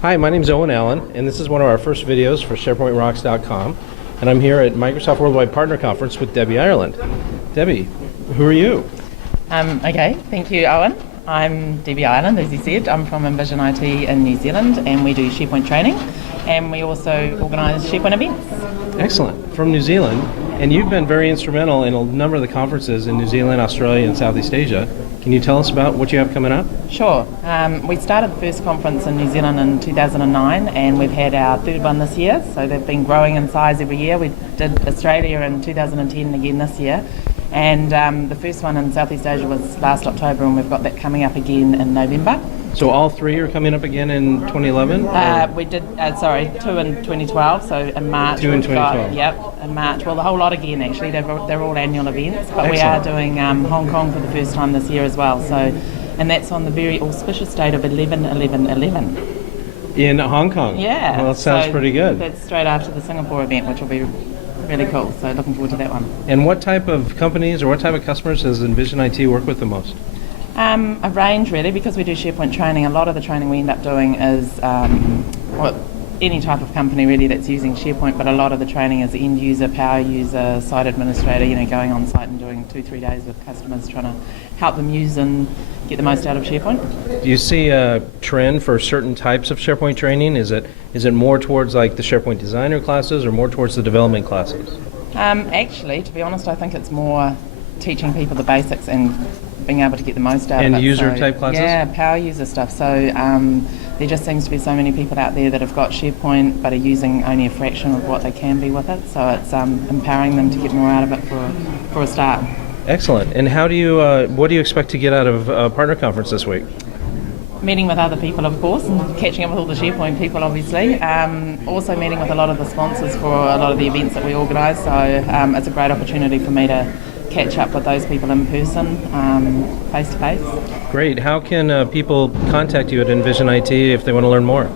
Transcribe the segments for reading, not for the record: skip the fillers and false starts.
Hi, my name is Owen Allen, and this is one of our first videos for SharePointRocks.com. And I'm here at Microsoft Worldwide Partner Conference with Debbie Ireland. Debbie, who are you? Okay, thank you, Owen. I'm Debbie Ireland, as you said. I'm from Envision IT in New Zealand, and we do SharePoint training, and we also organise SharePoint events. Excellent. From New Zealand, and you've been very instrumental in a number of the conferences in New Zealand, Australia, and Southeast Asia. Can you tell us about what you have coming up? Sure. We started the first conference in New Zealand in 2009, and we've had our third one this year, so they've been growing in size every year. We did Australia in 2010 again this year, and the first one in Southeast Asia was last October, and we've got that coming up again in November. So all three are coming up again in 2011? We did, two in 2012, so in March. Two in 2012. Yep, in March. Well, the whole lot again, actually. They're all annual events, but Excellent. we are doing Hong Kong for the first time this year as well. So, and that's on the very auspicious date of 11/11/11. In Hong Kong? Yeah. Well, that sounds pretty good. That's straight after the Singapore event, which will be really cool. So looking forward to that one. And what type of companies or what type of customers does Envision IT work with the most? A range, really, because we do SharePoint training. A lot of the training we end up doing is any type of company really that's using SharePoint, but a lot of the training is end user, power user, site administrator, going on site and doing 2-3 days with customers, trying to help them use and get the most out of SharePoint. Do you see a trend for certain types of SharePoint training? Is it more towards like the SharePoint designer classes or more towards the development classes? Actually, to be honest, I think it's more teaching people the basics and being able to get the most out of it. And user type classes? Yeah, power user stuff. So there just seems to be so many people out there that have got SharePoint but are using only a fraction of what they can be with it. So it's empowering them to get more out of it for a start. Excellent. And how do you, what do you expect to get out of Partner Conference this week? Meeting with other people, of course, and catching up with all the SharePoint people, obviously. Also meeting with a lot of the sponsors for a lot of the events that we organise. So it's a great opportunity for me to catch up with those people in person, face to face. Great. How can people contact you at Envision IT if they want to learn more?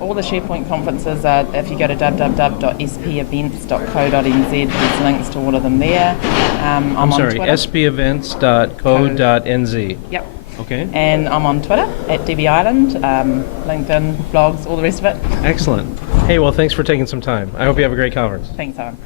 All the SharePoint conferences are, if you go to www.spevents.co.nz, there's links to all of them there. I'm sorry, spevents.co.nz. Yep. Okay. And I'm on Twitter at Debbie Ireland, LinkedIn, blogs, all the rest of it. Excellent. Hey, well, thanks for taking some time. I hope you have a great conference. Thanks, Owen.